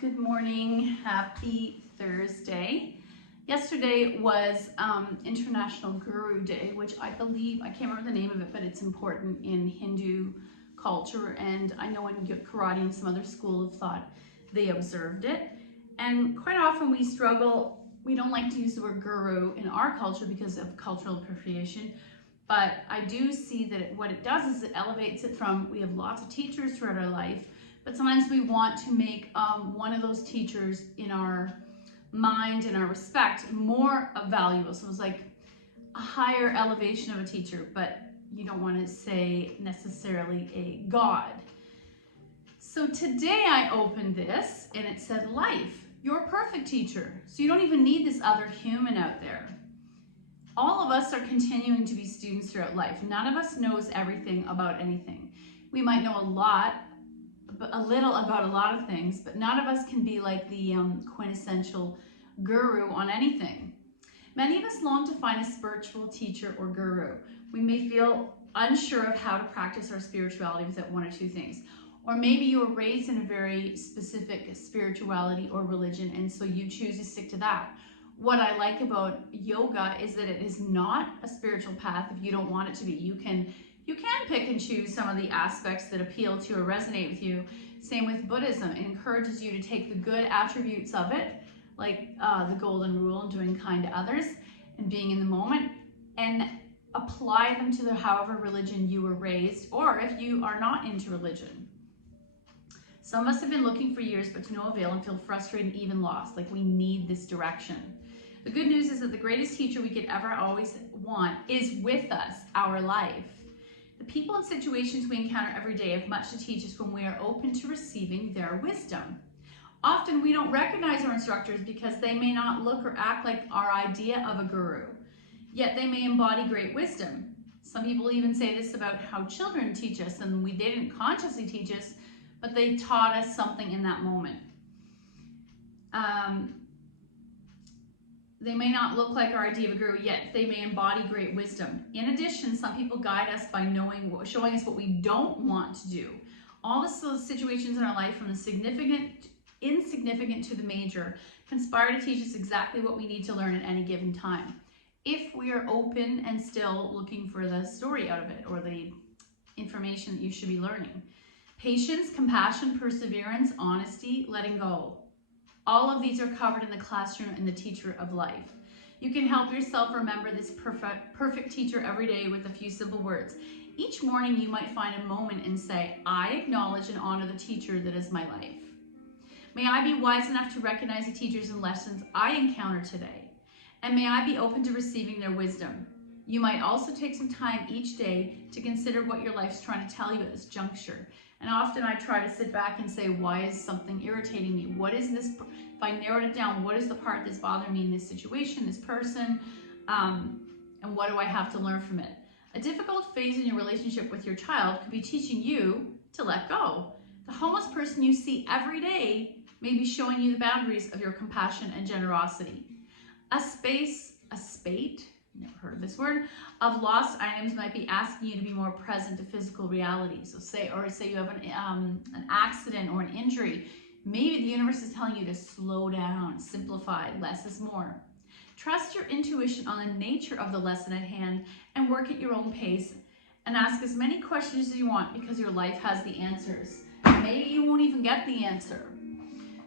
Good morning, happy Thursday. Yesterday was International Guru Day, which I believe, I can't remember the name of it, but it's important in Hindu culture. And I know in karate and some other schools have thought they observed it. And quite often we struggle, we don't like to use the word guru in our culture because of cultural appropriation. But I do see that what it does is it elevates it from, we have lots of teachers throughout our life, but sometimes we want to make one of those teachers in our mind and our respect more valuable. So it's like a higher elevation of a teacher, but you don't want to say necessarily a God. So today I opened this and it said, life, you're a perfect teacher. So you don't even need this other human out there. All of us are continuing to be students throughout life. None of us knows everything about anything. We might know a little about a lot of things, but none of us can be like the quintessential guru on anything. Many of us long to find a spiritual teacher or guru. We may feel unsure of how to practice our spirituality without one or two things. Or maybe you were raised in a very specific spirituality or religion, and so you choose to stick to that. What I like about yoga is that it is not a spiritual path if you don't want it to be. You can pick and choose some of the aspects that appeal to or resonate with you. Same with Buddhism. It encourages you to take the good attributes of it, like the golden rule and doing kind to others and being in the moment, and apply them to however religion you were raised, or if you are not into religion. Some of us have been looking for years, but to no avail, and feel frustrated and even lost, like we need this direction. The good news is that the greatest teacher we could ever always want is with us, our life. The people and situations we encounter every day have much to teach us when we are open to receiving their wisdom. Often we don't recognize our instructors because they may not look or act like our idea of a guru, yet they may embody great wisdom. Some people even say this about how children teach us, and they didn't consciously teach us, but they taught us something in that moment. They may not look like our idea of a guru, yet they may embody great wisdom. In addition, some people guide us by showing us what we don't want to do. All the situations in our life, from the insignificant to the major, conspire to teach us exactly what we need to learn at any given time, if we are open and still looking for the story out of it or the information that you should be learning. Patience, compassion, perseverance, honesty, letting go. All of these are covered in the classroom and the teacher of life. You can help yourself remember this perfect teacher every day with a few simple words. Each morning you might find a moment and say, I acknowledge and honor the teacher that is my life. May I be wise enough to recognize the teachers and lessons I encounter today. And may I be open to receiving their wisdom. You might also take some time each day to consider what your life's trying to tell you at this juncture. And often I try to sit back and say, why is something irritating me? What is this? If I narrowed it down, what is the part that's bothering me in this situation, this person, and what do I have to learn from it? A difficult phase in your relationship with your child could be teaching you to let go. The homeless person you see every day may be showing you the boundaries of your compassion and generosity. A spate, never heard of this word, of lost items might be asking you to be more present to physical reality. So say you have an accident or an injury. Maybe the universe is telling you to slow down, simplify, less is more. Trust your intuition on the nature of the lesson at hand and work at your own pace, and ask as many questions as you want because your life has the answers. Maybe you won't even get the answer.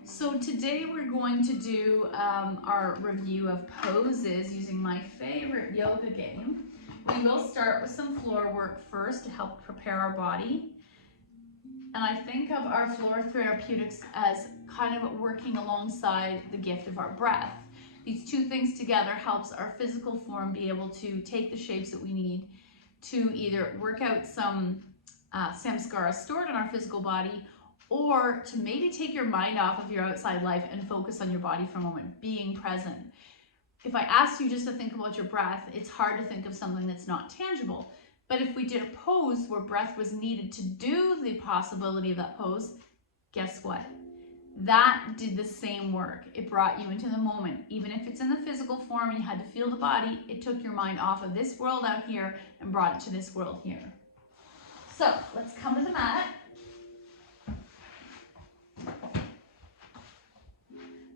So today we're going to do our review of poses using my favorite yoga game. We will start with some floor work first to help prepare our body. And I think of our floor therapeutics as kind of working alongside the gift of our breath. These two things together helps our physical form be able to take the shapes that we need to either work out some samskara stored in our physical body, or to maybe take your mind off of your outside life and focus on your body for a moment, being present. If I asked you just to think about your breath, it's hard to think of something that's not tangible. But if we did a pose where breath was needed to do the possibility of that pose, guess what? That did the same work. It brought you into the moment. Even if it's in the physical form and you had to feel the body, it took your mind off of this world out here and brought it to this world here. So let's come to the mat.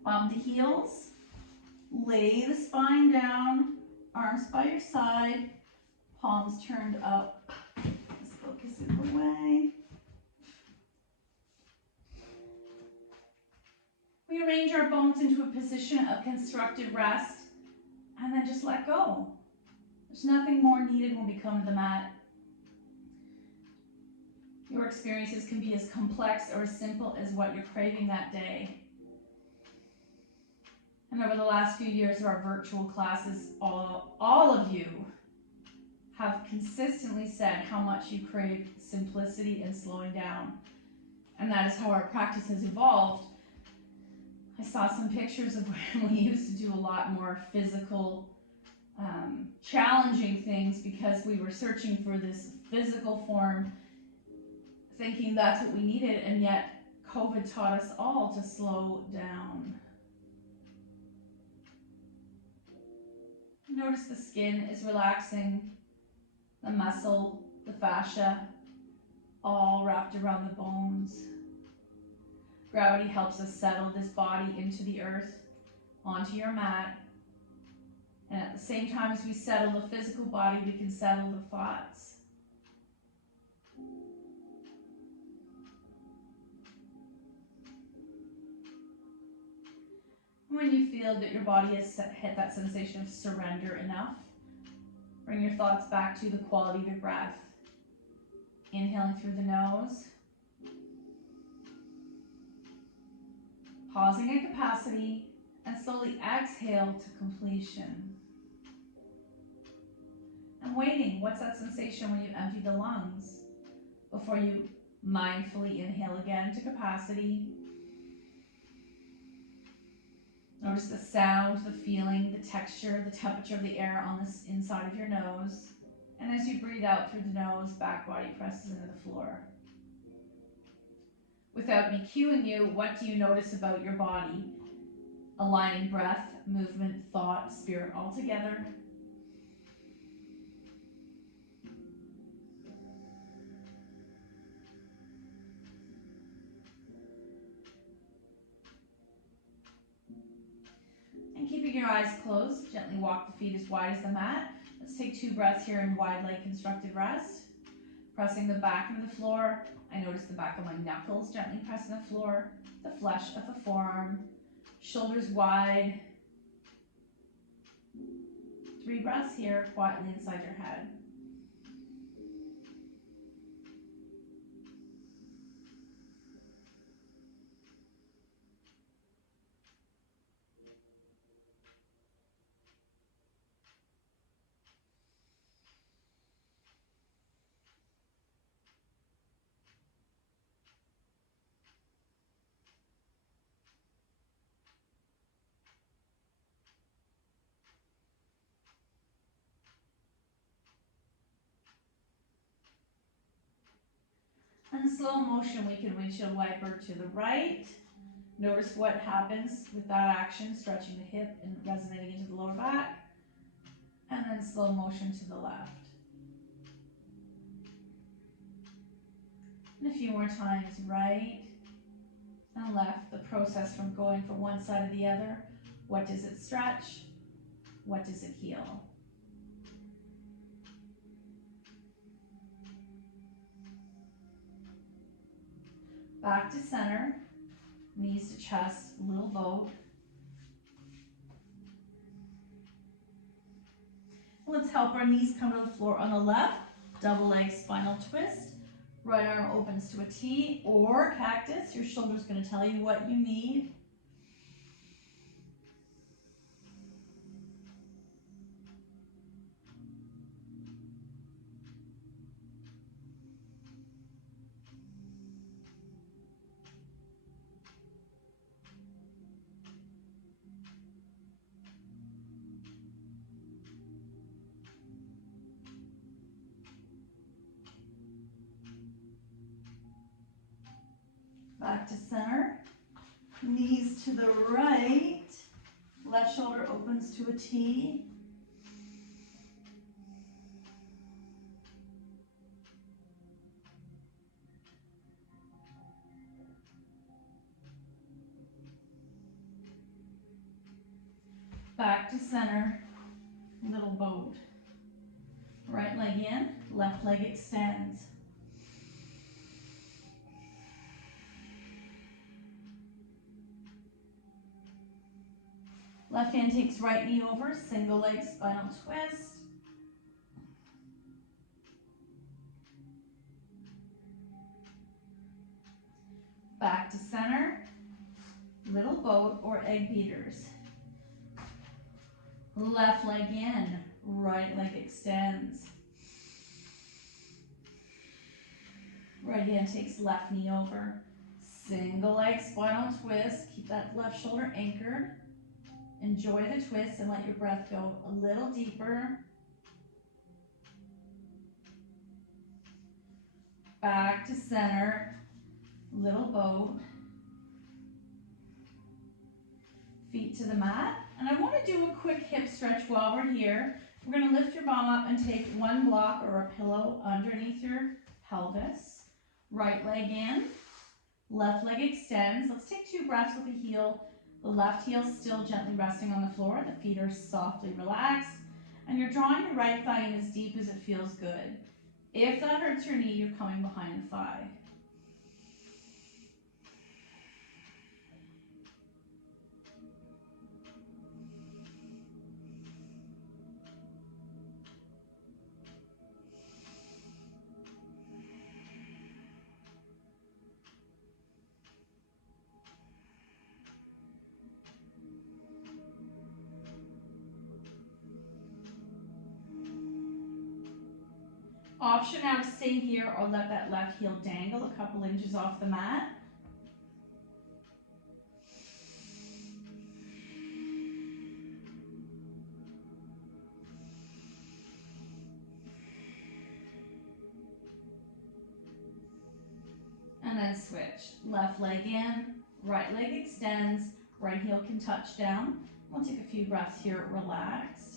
Bump the heels. Lay the spine down. Arms by your side. Palms turned up. Let's focus it away. We arrange our bones into a position of constructive rest and then just let go. There's nothing more needed when we come to the mat. Your experiences can be as complex or as simple as what you're craving that day. And over the last few years of our virtual classes, all of you have consistently said how much you crave simplicity and slowing down. And that is how our practice has evolved. I saw some pictures of when we used to do a lot more physical, challenging things because we were searching for this physical form, thinking that's what we needed, and yet COVID taught us all to slow down. Notice the skin is relaxing, the muscle, the fascia, all wrapped around the bones. Gravity helps us settle this body into the earth, onto your mat. And at the same time as we settle the physical body, we can settle the thoughts. When you feel that your body has hit that sensation of surrender enough, bring your thoughts back to the quality of your breath. Inhaling through the nose. Pausing at capacity and slowly exhale to completion. And waiting, what's that sensation when you empty the lungs before you mindfully inhale again to capacity? Notice the sound, the feeling, the texture, the temperature of the air on this inside of your nose. And as you breathe out through the nose, back body presses into the floor. Without me cueing you, what do you notice about your body? Aligning breath, movement, thought, spirit all together. And keeping your eyes closed, gently walk the feet as wide as the mat. Let's take 2 breaths here in wide leg constructive rest. Pressing the back into the floor. I notice the back of my knuckles gently pressing the floor, the flesh of the forearm, shoulders wide. 3 breaths here, quietly inside your head. In slow motion, we can windshield wiper to the right. Notice what happens with that action, stretching the hip and resonating into the lower back. And then slow motion to the left. And a few more times, right and left, the process from going from one side to the other. What does it stretch? What does it heal? Back to center, knees to chest, little boat. Let's help our knees come to the floor on the left, double leg spinal twist. Right arm opens to a T or cactus. Your shoulder's going to tell you what you need. Back to center, knees to the right, left shoulder opens to a T. Back to center, little boat. Right leg in, left leg extends. Left hand takes right knee over, single leg spinal twist. Back to center, little boat or egg beaters. Left leg in, right leg extends. Right hand takes left knee over. Single leg spinal twist. Keep that left shoulder anchored. Enjoy the twist and let your breath go a little deeper. Back to center, little boat. Feet to the mat. And I want to do a quick hip stretch while we're here. We're going to lift your bum up and take one block or a pillow underneath your pelvis. Right leg in, left leg extends. Let's take 2 breaths with the heel. The left heel still gently resting on the floor. The feet are softly relaxed. And you're drawing your right thigh in as deep as it feels good. If that hurts your knee, you're coming behind the thigh. Option now to stay here or let that left heel dangle a couple inches off the mat. And then switch. Left leg in, right leg extends, right heel can touch down. We'll take a few breaths here, relaxed.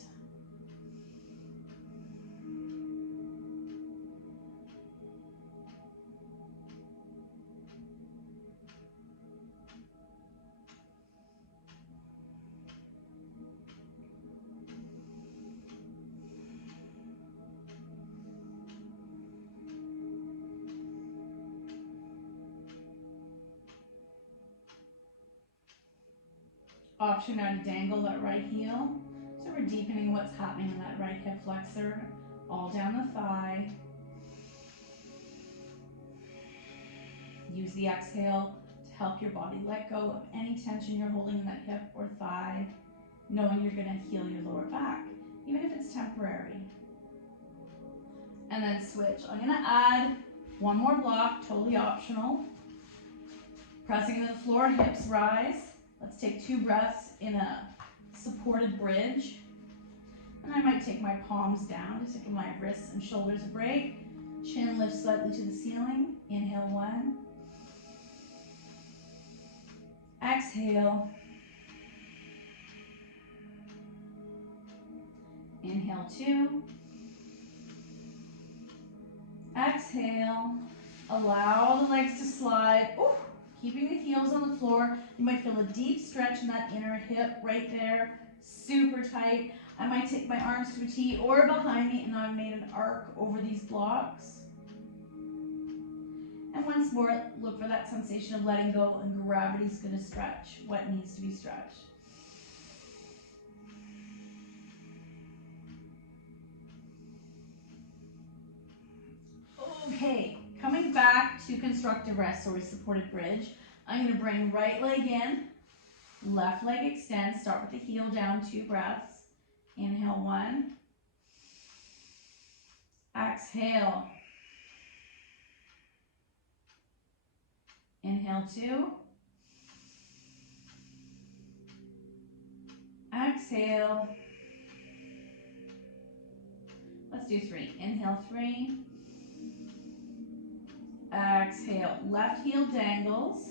Option now to dangle that right heel. So we're deepening what's happening in that right hip flexor, all down the thigh. Use the exhale to help your body let go of any tension you're holding in that hip or thigh, knowing you're gonna heal your lower back, even if it's temporary. And then switch. I'm gonna add one more block, totally optional. Pressing to the floor, hips rise. Let's take 2 breaths in a supported bridge. And I might take my palms down to give my wrists and shoulders a break. Chin lifts slightly to the ceiling. Inhale 1. Exhale. Inhale 2. Exhale. Allow the legs to slide. Ooh. Keeping the heels on the floor. You might feel a deep stretch in that inner hip right there. Super tight. I might take my arms to a T or behind me and I've made an arc over these blocks. And once more, look for that sensation of letting go and gravity's going to stretch what needs to be stretched. Okay. Coming back to constructive rest or supported bridge, I'm going to bring right leg in, left leg extend, start with the heel down, 2 breaths. Inhale 1. Exhale. Inhale 2. Exhale. Let's do 3. Inhale 3. Exhale, left heel dangles.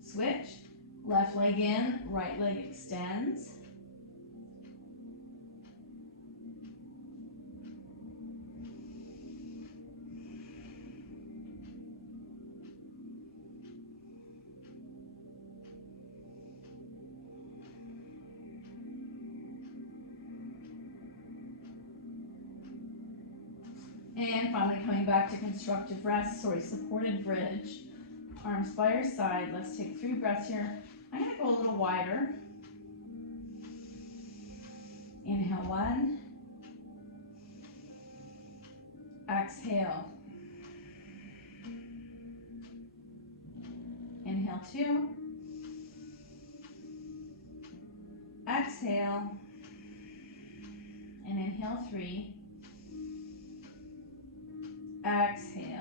Switch, left leg in, right leg extends. And finally coming back to constructive rest, supported bridge. Arms by your side. Let's take 3 breaths here. I'm going to go a little wider. Inhale 1. Exhale. Inhale 2. Exhale. And inhale 3. Exhale.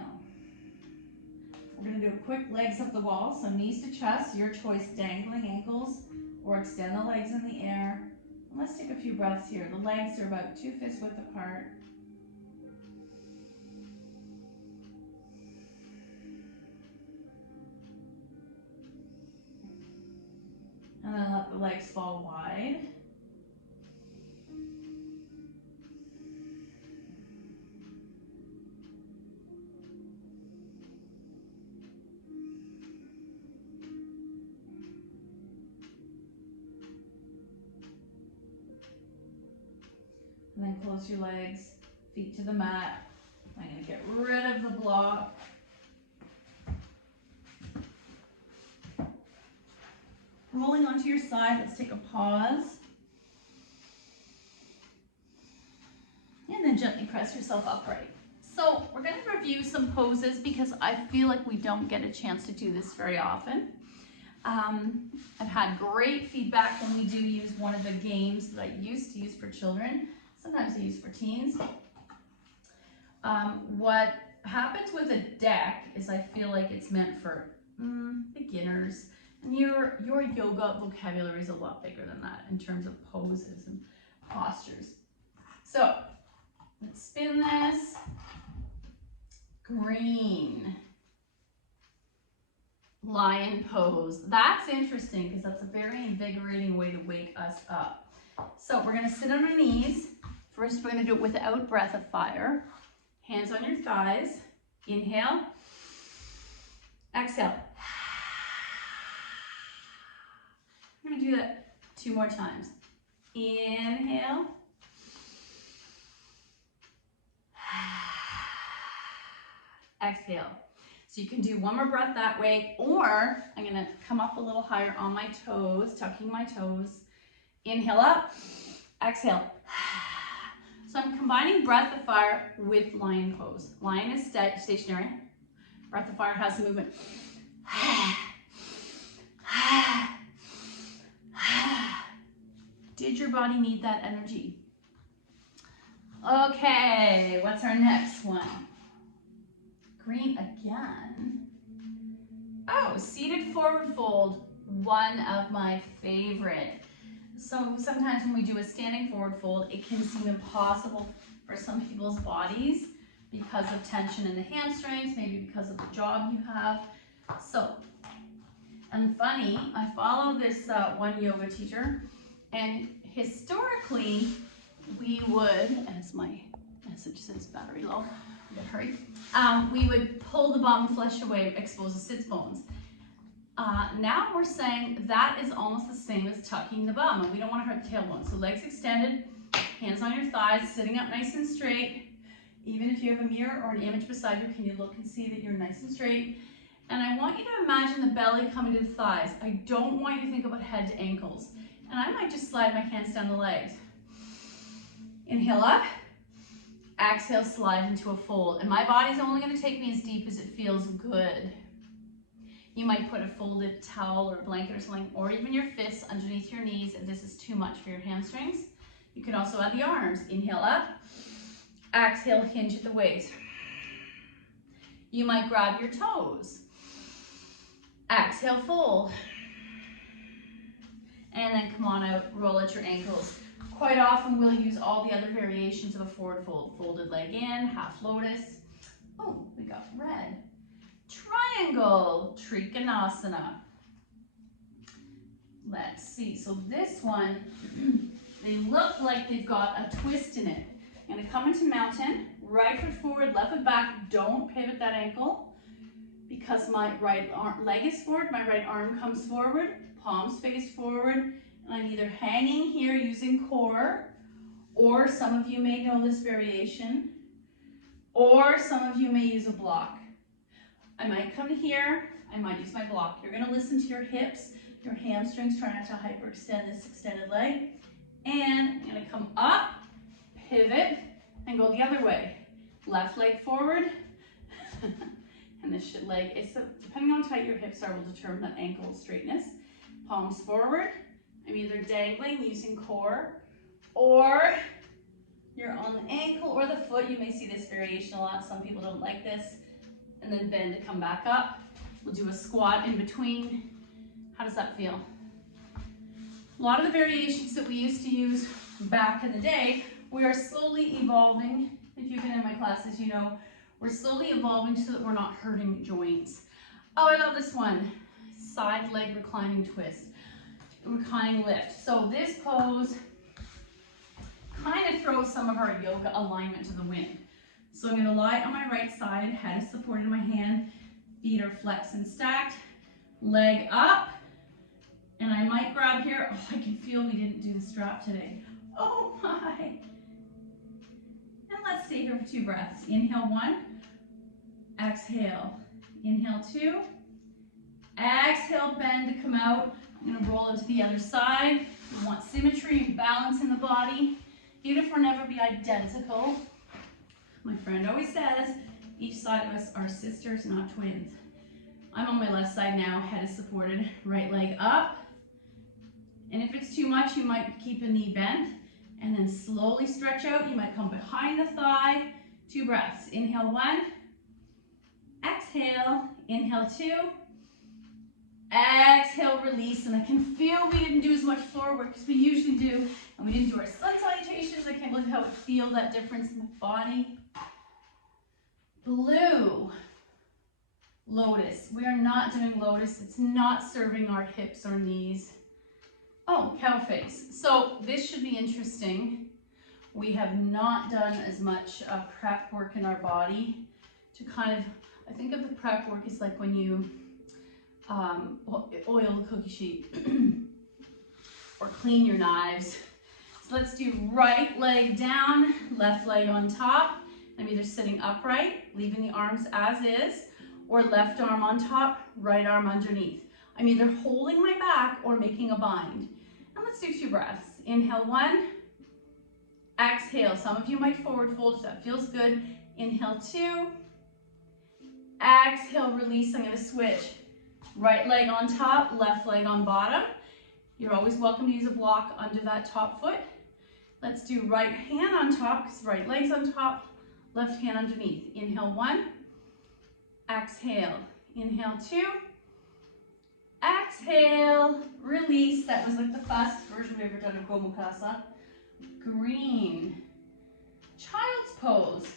We're going to do a quick legs up the wall, so knees to chest, your choice, dangling ankles or extend the legs in the air. And let's take a few breaths here. The legs are about 2 fists width apart. And then let the legs fall wide. And then close your legs, feet to the mat. I'm going to get rid of the block. Rolling onto your side, let's take a pause. And then gently press yourself upright. So we're going to review some poses because I feel like we don't get a chance to do this very often. I've had great feedback when we do use one of the games that I used to use for children. Sometimes I use for teens. What happens with a deck is I feel like it's meant for beginners. And your yoga vocabulary is a lot bigger than that in terms of poses and postures. So let's spin this. Green. Lion pose. That's interesting because that's a very invigorating way to wake us up. So we're going to sit on our knees. First, we're going to do it without breath of fire. Hands on your thighs. Inhale. Exhale. I'm going to do that 2 more times. Inhale. Exhale. So you can do 1 more breath that way, or I'm going to come up a little higher on my toes, tucking my toes. Inhale up. Exhale. So I'm combining breath of fire with lion pose. Lion is stationary. Breath of fire has movement. Did your body need that energy? Okay, what's our next one? Green again. Oh, seated forward fold, one of my favorite. So sometimes when we do a standing forward fold, it can seem impossible for some people's bodies because of tension in the hamstrings, maybe because of the job you have. So, and funny, I follow this one yoga teacher, and historically we would, as my message says battery low, I gotta hurry, we would pull the bum flesh away, expose the sits bones. Now we're saying that is almost the same as tucking the bum, and we don't want to hurt the tailbone. So legs extended, hands on your thighs, sitting up nice and straight. Even if you have a mirror or an image beside you, can you look and see that you're nice and straight? And I want you to imagine the belly coming to the thighs. I don't want you to think about head to ankles. And I might just slide my hands down the legs. Inhale up. Exhale, slide into a fold. And my body's only going to take me as deep as it feels good. You might put a folded towel or a blanket or something, or even your fists underneath your knees if this is too much for your hamstrings. You can also add the arms. Inhale up. Exhale, hinge at the waist. You might grab your toes. Exhale, fold. And then come on out, roll at your ankles. Quite often we'll use all the other variations of a forward fold. Folded leg in, half lotus. Oh, we got red. Triangle, Kanasana. Let's see, so this one, they look like they've got a twist in it. I'm gonna come into mountain, right foot forward, left foot back. Don't pivot that ankle because my right leg is forward, my right arm comes forward, palms face forward, and I'm either hanging here using core, or some of you may know this variation, Or some of you may use a block. I might come to here, I might use my block. You're gonna listen to your hips, your hamstrings, try not to hyperextend this extended leg. And I'm gonna come up, pivot, and go the other way. Left leg forward, and this leg, depending on how tight your hips are, will determine the ankle straightness. Palms forward. I'm either dangling using core, or you're on the ankle or the foot. You may see this variation a lot. Some people don't like this. And then bend to come back up. We'll do a squat in between. How does that feel? A lot of the variations that we used to use back in the day, we are slowly evolving. If you've been in my classes, you know, we're slowly evolving so that we're not hurting joints. Oh, I love this one. Side leg reclining twist, reclining lift. So this pose kind of throws some of our yoga alignment to the wind. So I'm going to lie on my right side, head is supported in my hand, feet are flexed and stacked, leg up, and I might grab here. Oh, I can feel we didn't do the strap today. Oh my. And let's stay here for 2 breaths. Inhale 1, exhale. Inhale 2, exhale, bend to come out. I'm going to roll into the other side. We want symmetry and balance in the body. Even if we'll never be identical, my friend always says, each side of us are sisters, not twins. I'm on my left side now, head is supported, right leg up. And if it's too much, you might keep a knee bent and then slowly stretch out. You might come behind the thigh. 2 breaths. Inhale 1, exhale, inhale 2, exhale, release. And I can feel we didn't do as much floor work as we usually do. And we didn't do our sun salutations. I can't believe how it feels, that difference in the body. Blue. Lotus. We are not doing lotus. It's not serving our hips or knees. Oh, cow face. So this should be interesting. We have not done as much prep work in our body to kind of, I think of the prep work as like when you oil the cookie sheet or clean your knives. So let's do right leg down, left leg on top. I'm either sitting upright, leaving the arms as is, or left arm on top, right arm underneath. I'm either holding my back or making a bind. And let's do 2 breaths. Inhale 1, exhale. Some of you might forward fold if that feels good. Inhale 2, exhale, release. I'm going to switch. Right leg on top, left leg on bottom. You're always welcome to use a block under that top foot. Let's do right hand on top, because right leg's on top, left hand underneath. Inhale 1, exhale. Inhale 2, exhale, release. That was like the fastest version we've ever done of Gomukhasa. Green. Child's pose.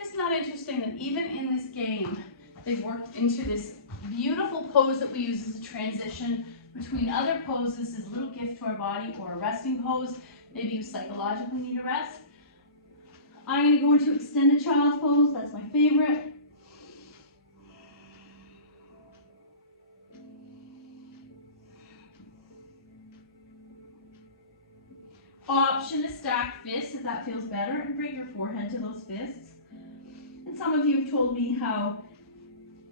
Isn't that interesting that even in this game, they've worked into this beautiful pose that we use as a transition between other poses as a little gift to our body, or a resting pose. Maybe you psychologically need a rest. I'm going to go into extended child's pose. That's my favorite. Option to stack fists if that feels better, and bring your forehead to those fists. And some of you have told me how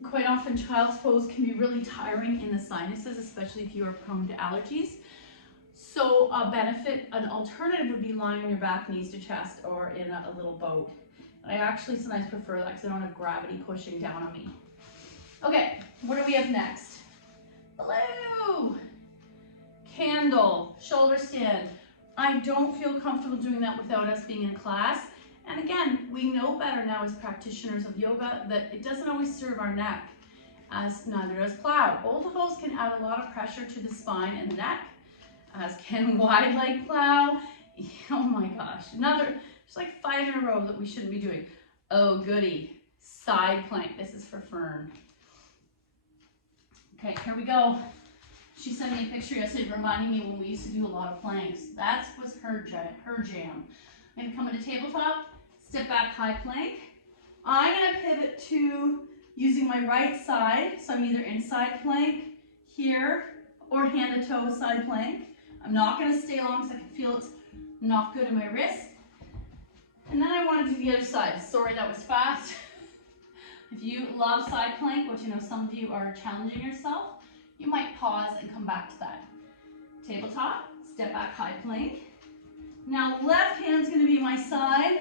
quite often child's pose can be really tiring in the sinuses, especially if you are prone to allergies. So a benefit, an alternative would be lying on your back, knees to chest, or in a little boat. I actually sometimes prefer that because I don't have gravity pushing down on me. Okay, what do we have next? Blue. Candle, shoulder stand. I don't feel comfortable doing that without us being in class. And again, we know better now as practitioners of yoga that it doesn't always serve our neck, as neither does plow. Both of those can add a lot of pressure to the spine and the neck, as can wide leg plow. Oh my gosh, there's like 5 in a row that we shouldn't be doing. Oh goody, side plank. This is for Fern. Okay, here we go. She sent me a picture yesterday reminding me when we used to do a lot of planks. That was her jam. I'm gonna come into tabletop, step back, high plank. I'm gonna pivot to using my right side. So I'm either inside plank here or hand to toe side plank. I'm not gonna stay long because I can feel it's not good in my wrist. And then I want to do the other side. Sorry, that was fast. If you love side plank, which I know some of you are challenging yourself, you might pause and come back to that. Tabletop, step back, high plank. Now left hand's going to be my side.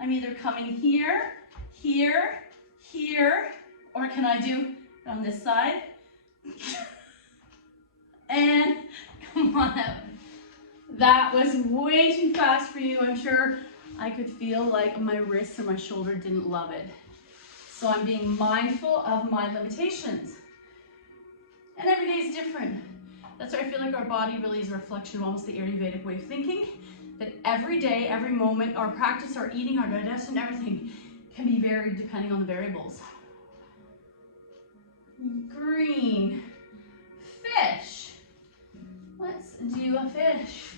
I'm either coming here, here, here, or can I do on this side? And come on out. That was way too fast for you. I'm sure I could feel like my wrists or my shoulder didn't love it. So I'm being mindful of my limitations. And every day is different. That's why I feel like our body really is a reflection of almost the Ayurvedic way of thinking. That every day, every moment, our practice, our eating, our digestion, everything can be varied depending on the variables. Green. Fish. Let's do a fish.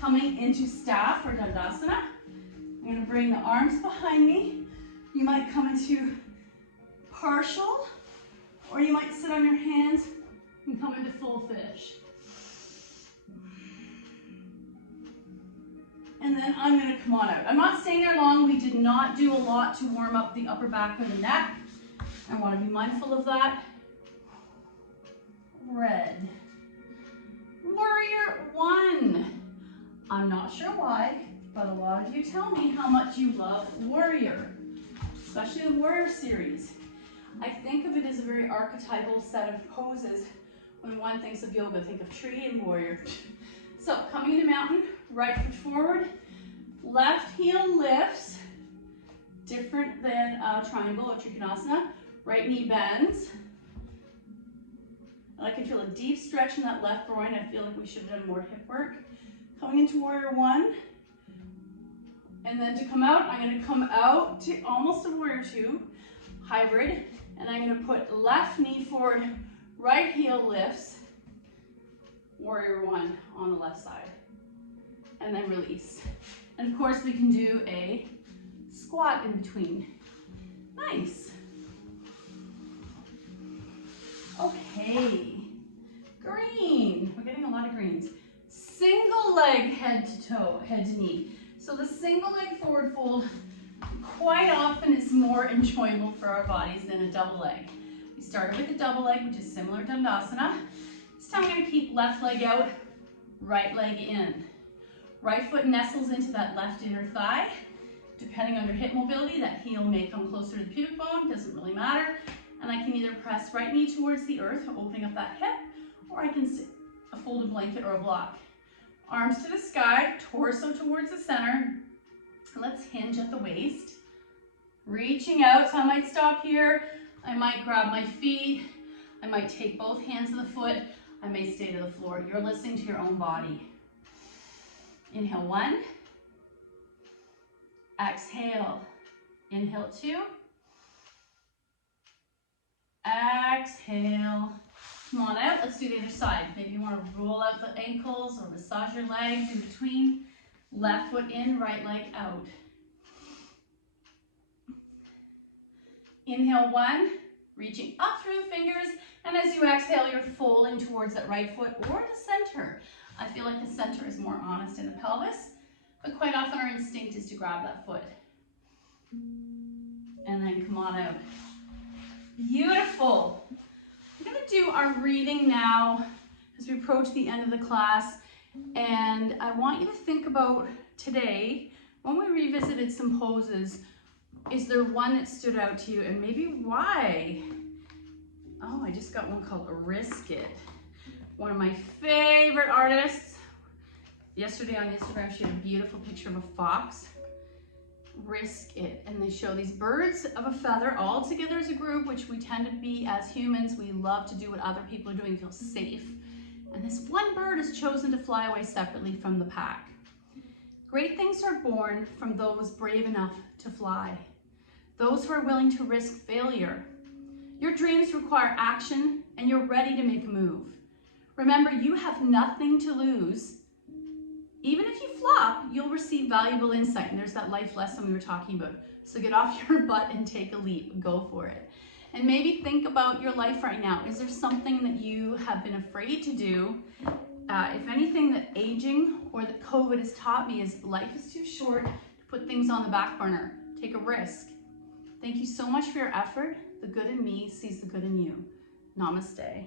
Coming into staff or Dandasana. I'm going to bring the arms behind me. You might come into partial, or you might sit on your hands and come into full fish. And then I'm going to come on out. I'm not staying there long. We did not do a lot to warm up the upper back or the neck. I want to be mindful of that. Red. Warrior one. I'm not sure why, but a lot of you tell me how much you love Warrior, especially the Warrior series. I think of it as a very archetypal set of poses. When one thinks of yoga, think of tree and warrior. So coming into mountain, right foot forward, left heel lifts, different than triangle or trikonasana. Right knee bends. And I can feel a deep stretch in that left groin. I feel like we should have done more hip work. Coming into warrior one. And then to come out, I'm going to come out to almost a warrior two, hybrid. And I'm going to put left knee forward, right heel lifts, warrior one on the left side. And then release. And of course we can do a squat in between. Nice. Okay. Green. We're getting a lot of greens. Single leg head to toe, head to knee. So the single leg forward fold quite often is more enjoyable for our bodies than a double leg. We started with a double leg, which is similar to Dandasana. This time I'm going to keep left leg out, right leg in. Right foot nestles into that left inner thigh. Depending on your hip mobility, that heel may come closer to the pubic bone, doesn't really matter. And I can either press right knee towards the earth, opening up that hip, or I can sit a folded blanket or a block. Arms to the sky, torso towards the center. Let's hinge at the waist. Reaching out, so I might stop here. I might grab my feet. I might take both hands of the foot. I may stay to the floor. You're listening to your own body. Inhale one. Exhale. Inhale two. Exhale. Come on out. Let's do the other side. Maybe you want to roll out the ankles or massage your legs in between. Left foot in, right leg out. Inhale one, reaching up through the fingers, and as you exhale, you're folding towards that right foot or the center. I feel like the center is more honest in the pelvis, but quite often our instinct is to grab that foot. And then come on out. Beautiful. We're going to do our reading now as we approach the end of the class, and I want you to think about today, when we revisited some poses, is there one that stood out to you, and maybe why? Oh, I just got one called Risk It. One of my favorite artists. Yesterday on Instagram, she had a beautiful picture of a fox. Risk It. And they show these birds of a feather all together as a group, which we tend to be as humans. We love to do what other people are doing, feel safe. And this one bird has chosen to fly away separately from the pack. Great things are born from those brave enough to fly. Those who are willing to risk failure. Your dreams require action, and you're ready to make a move. Remember, you have nothing to lose. Even if you flop, you'll receive valuable insight, and there's that life lesson we were talking about. So get off your butt and take a leap. Go for it. And maybe think about your life right now. Is there something that you have been afraid to do? If anything that aging or that COVID has taught me is life is too short to put things on the back burner, take a risk. Thank you so much for your effort. The good in me sees the good in you. Namaste.